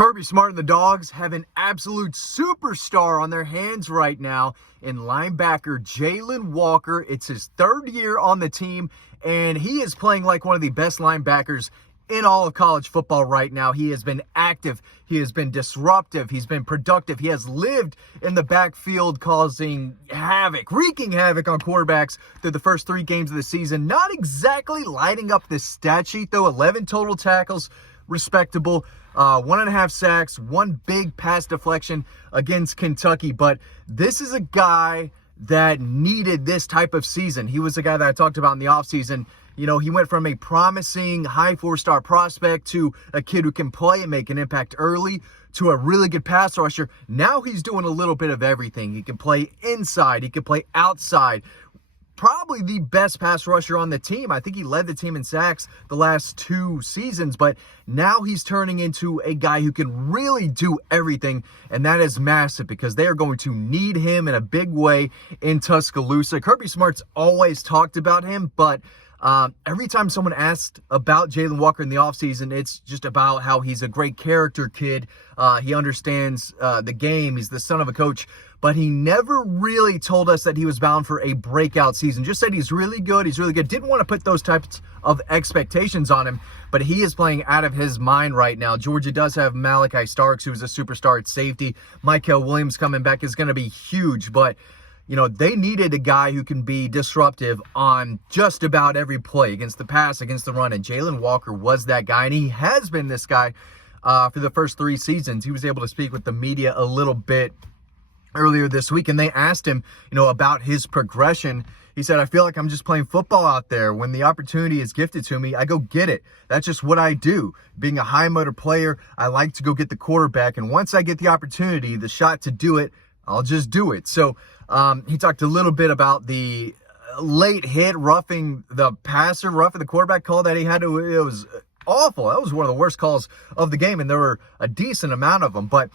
Kirby Smart and the Dogs have an absolute superstar on their hands right now in linebacker Jaylen Walker. It's his third year on the team, and he is playing like one of the best linebackers in all of college football right now. He has been active. He has been disruptive. He's been productive. He has lived in the backfield, causing havoc, wreaking havoc on quarterbacks through the first 3 games of the season. Not exactly lighting up this stat sheet, though. 11 total tackles, respectable. 1.5 sacks, 1 big pass deflection against Kentucky. But this is a guy that needed this type of season. He was a guy that I talked about in the offseason. You know, he went from a promising high 4-star prospect to a kid who can play and make an impact early to a really good pass rusher. Now he's doing a little bit of everything. He can play inside. He can play outside. Probably the best pass rusher on the team. I think he led the team in sacks the last 2 seasons, but now he's turning into a guy who can really do everything, and that is massive because they are going to need him in a big way in Tuscaloosa. Kirby Smart's always talked about him, but every time someone asked about Jaylen Walker in the offseason, it's just about how he's a great character kid. He understands the game. He's the son of a coach. But he never really told us that he was bound for a breakout season. Just said he's really good. He's really good. Didn't want to put those types of expectations on him. But he is playing out of his mind right now. Georgia does have Malachi Starks, who's a superstar at safety. Michael Williams coming back is going to be huge. But you know, they needed a guy who can be disruptive on just about every play, against the pass, against the run, and Jaylen Walker was that guy, and he has been this guy for the first 3 seasons. He was able to speak with the media a little bit earlier this week, and they asked him, you know, about his progression. He said, I feel like I'm just playing football out there. When the opportunity is gifted to me, I go get it. That's just what I do. Being a high motor player, I like to go get the quarterback, and once I get the opportunity, the shot to do it, I'll just do it. So he talked a little bit about the late hit, roughing the passer, roughing the quarterback call that he had to. It was awful. That was one of the worst calls of the game, and there were a decent amount of them. But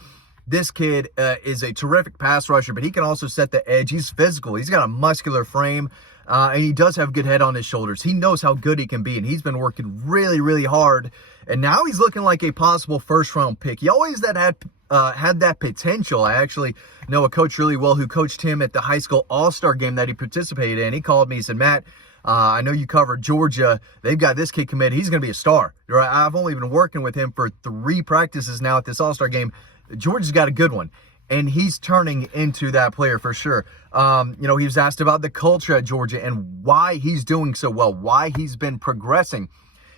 this kid is a terrific pass rusher, but he can also set the edge. He's physical. He's got a muscular frame, and he does have good head on his shoulders. He knows how good he can be, and he's been working really, really hard. And now he's looking like a possible first-round pick. He always had that potential. I actually know a coach really well who coached him at the high school all-star game that he participated in. He called me. He said, Matt, I know you covered Georgia. They've got this kid committed. He's going to be a star. I've only been working with him for 3 practices now at this all-star game. Georgia's got a good one, and he's turning into that player for sure. You know, he was asked about the culture at Georgia and why he's doing so well, why he's been progressing.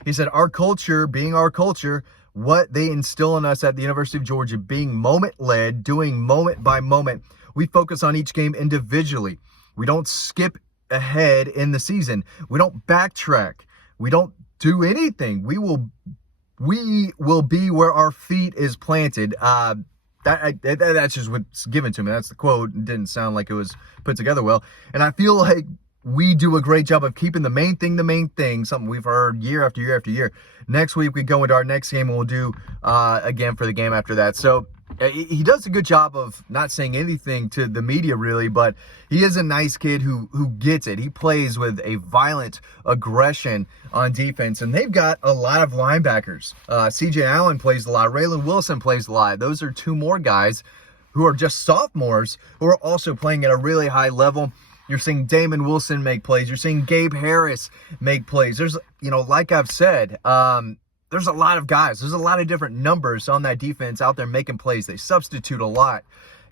He said, our culture, being our culture, what they instill in us at the University of Georgia, being moment-led, doing moment by moment. We focus on each game individually. We don't skip ahead in the season. We don't backtrack. We don't do anything. We will be where our feet is planted. That's just what's given to me. That's the quote. It didn't sound like it was put together well. And I feel like we do a great job of keeping the main thing, something we've heard year after year after year. Next week, we go into our next game, and we'll do again for the game after that. So he does a good job of not saying anything to the media, really, but he is a nice kid who gets it. He plays with a violent aggression on defense, and they've got a lot of linebackers. C.J. Allen plays a lot. Raylan Wilson plays a lot. Those are 2 more guys who are just sophomores who are also playing at a really high level. You're seeing Damon Wilson make plays. You're seeing Gabe Harris make plays. There's, you know, like I've said, there's a lot of guys. There's a lot of different numbers on that defense out there making plays. They substitute a lot,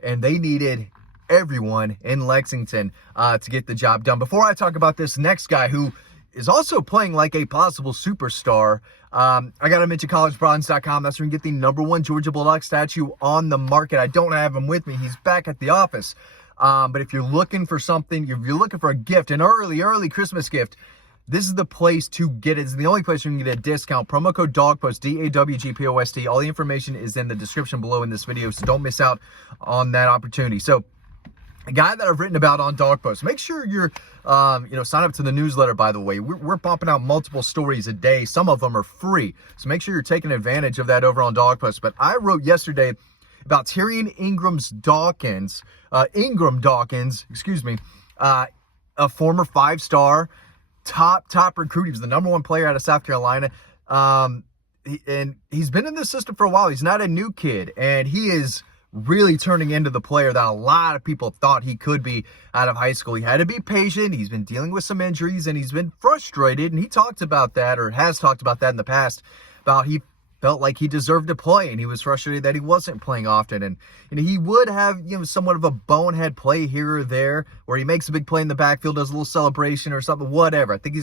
and they needed everyone in Lexington to get the job done. Before I talk about this next guy who is also playing like a possible superstar, I got to mention collegebronze.com. That's where you can get the #1 Georgia Bulldog statue on the market. I don't have him with me. He's back at the office. But if you're looking for something, if you're looking for a gift, an early Christmas gift, this is the place to get it. It's the only place you can get a discount. Promo code DAWGPOST, DAWGPOST. All the information is in the description below in this video, so don't miss out on that opportunity. So, a guy that I've written about on DawgPost. Make sure you're, sign up to the newsletter, by the way. We're pumping out multiple stories a day. Some of them are free. So make sure you're taking advantage of that over on DawgPost. But I wrote yesterday about Tyrion Ingram-Dawkins, a former 5-star top recruit. He was the #1 player out of South Carolina. and he's been in this system for a while. He's not a new kid, and he is really turning into the player that a lot of people thought he could be out of high school. He had to be patient. He's been dealing with some injuries, and he's been frustrated, and he talked about that, or has talked about that in the past, about he felt like he deserved to play, and he was frustrated that he wasn't playing often. And he would have, somewhat of a bonehead play here or there, where he makes a big play in the backfield, does a little celebration or something, whatever. I think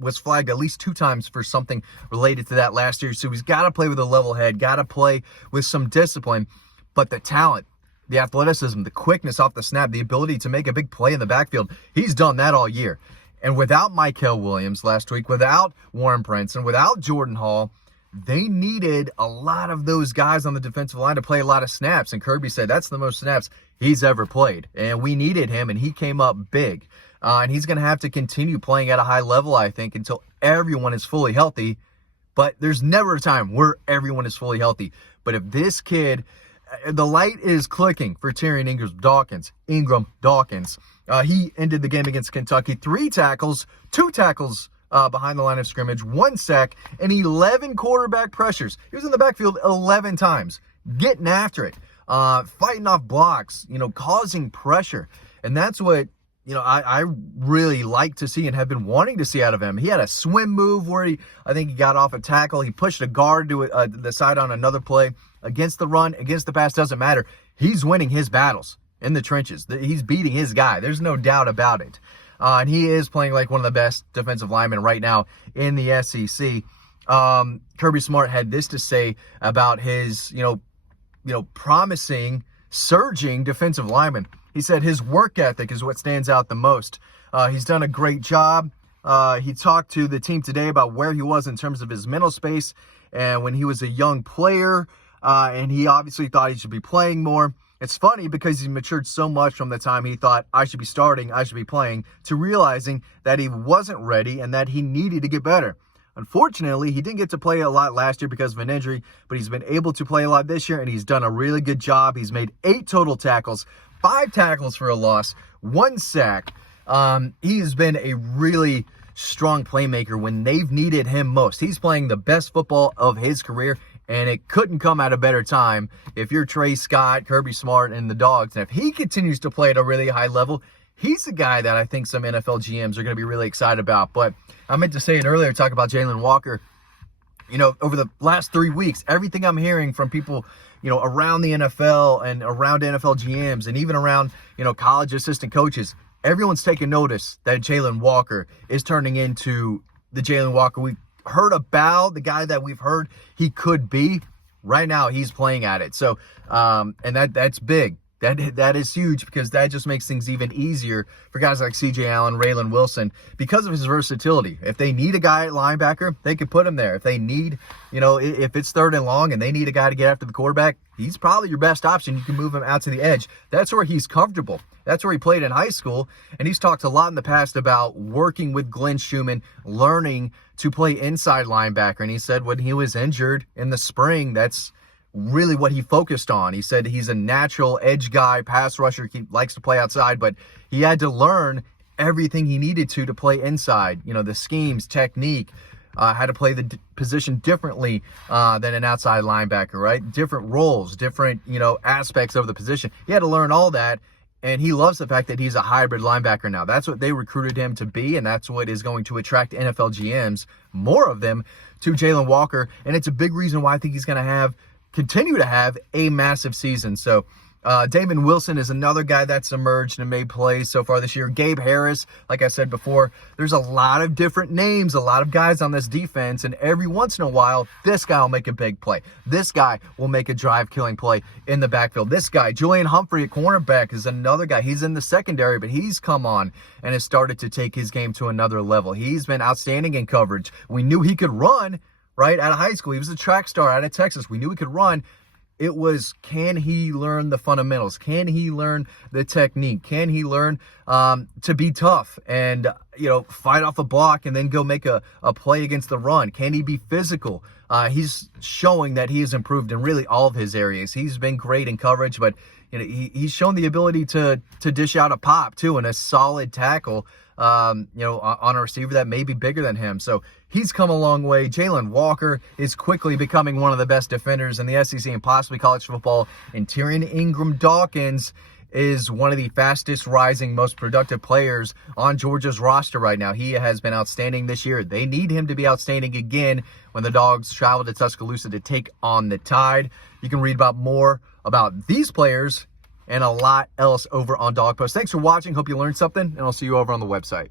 was flagged at least 2 times for something related to that last year. So he's got to play with a level head, got to play with some discipline. But the talent, the athleticism, the quickness off the snap, the ability to make a big play in the backfield, he's done that all year. And without Mykel Williams last week, without Warren Prince, and without Jordan Hall, they needed a lot of those guys on the defensive line to play a lot of snaps. And Kirby said that's the most snaps he's ever played. And we needed him, and he came up big. And he's going to have to continue playing at a high level, I think, until everyone is fully healthy. But there's never a time where everyone is fully healthy. But if this kid, the light is clicking for Tyrion Ingram-Dawkins. He ended the game against Kentucky. 3 tackles, 2 tackles behind the line of scrimmage, 1 sack, and 11 quarterback pressures. He was in the backfield 11 times, getting after it, fighting off blocks, causing pressure. And that's what, I really like to see and have been wanting to see out of him. He had a swim move where I think he got off a tackle. He pushed a guard to the side on another play. Against the run, against the pass, doesn't matter. He's winning his battles in the trenches. He's beating his guy. There's no doubt about it. And he is playing like one of the best defensive linemen right now in the SEC. Kirby Smart had this to say about his, promising, surging defensive lineman. He said his work ethic is what stands out the most. He's done a great job. He talked to the team today about where he was in terms of his mental space and when he was a young player. And he obviously thought he should be playing more. It's funny because he matured so much from the time he thought I should be starting, I should be playing, to realizing that he wasn't ready and that he needed to get better. Unfortunately, he didn't get to play a lot last year because of an injury, but he's been able to play a lot this year, and he's done a really good job. He's made 8 total tackles, 5 tackles for a loss, 1 sack. He's been a really strong playmaker when they've needed him most. He's playing the best football of his career, and it couldn't come at a better time if you're Trey Scott, Kirby Smart, and the Dogs. And if he continues to play at a really high level, he's the guy that I think some NFL GMs are going to be really excited about. But I meant to say it earlier, talk about Jaylen Walker. Over the last 3 weeks, everything I'm hearing from people, around the NFL and around NFL GMs and even around, college assistant coaches, everyone's taking notice that Jaylen Walker is turning into the Jaylen Walker we heard about, the guy that we've heard he could be. Right now, he's playing at it. So, and that's big. That is huge because that just makes things even easier for guys like C.J. Allen, Raylan Wilson, because of his versatility. If they need a guy at linebacker, they can put him there. If they need, if it's 3rd and long and they need a guy to get after the quarterback, he's probably your best option. You can move him out to the edge. That's where he's comfortable. That's where he played in high school. And he's talked a lot in the past about working with Glenn Schumann, learning to play inside linebacker. And he said when he was injured in the spring, that's really what he focused on. He said he's a natural edge guy, pass rusher. He likes to play outside, but he had to learn everything he needed to play inside. The schemes, technique, how to play the position differently than an outside linebacker, right? Different roles, different, aspects of the position. He had to learn all that, and he loves the fact that he's a hybrid linebacker now. That's what they recruited him to be, and that's what is going to attract NFL GMs, more of them, to Jaylen Walker. And it's a big reason why I think he's going to continue to have a massive season. So Damon Wilson is another guy that's emerged and made plays so far this year. Gabe Harris, like I said before, there's a lot of different names, a lot of guys on this defense, and every once in a while, this guy will make a big play. This guy will make a drive-killing play in the backfield. This guy, Julian Humphrey at cornerback, is another guy. He's in the secondary, but he's come on and has started to take his game to another level. He's been outstanding in coverage. We knew he could run, right, out of high school. He was a track star out of Texas. We knew he could run. It was, can he learn the fundamentals? Can he learn the technique? Can he learn to be tough and, fight off a block and then go make a play against the run? Can he be physical? He's showing that he has improved in really all of his areas. He's been great in coverage, but he's shown the ability to dish out a pop, too, and a solid tackle, on a receiver that may be bigger than him. So He's come a long way. Jaylen Walker is quickly becoming one of the best defenders in the SEC and possibly college football. And Tyrion Ingram-Dawkins is one of the fastest rising, most productive players on Georgia's roster right now. He has been outstanding this year. They need him to be outstanding again when the Dogs travel to Tuscaloosa to take on the Tide. You can read about more about these players and a lot else over on Dog Post. Thanks for watching. Hope you learned something, and I'll see you over on the website.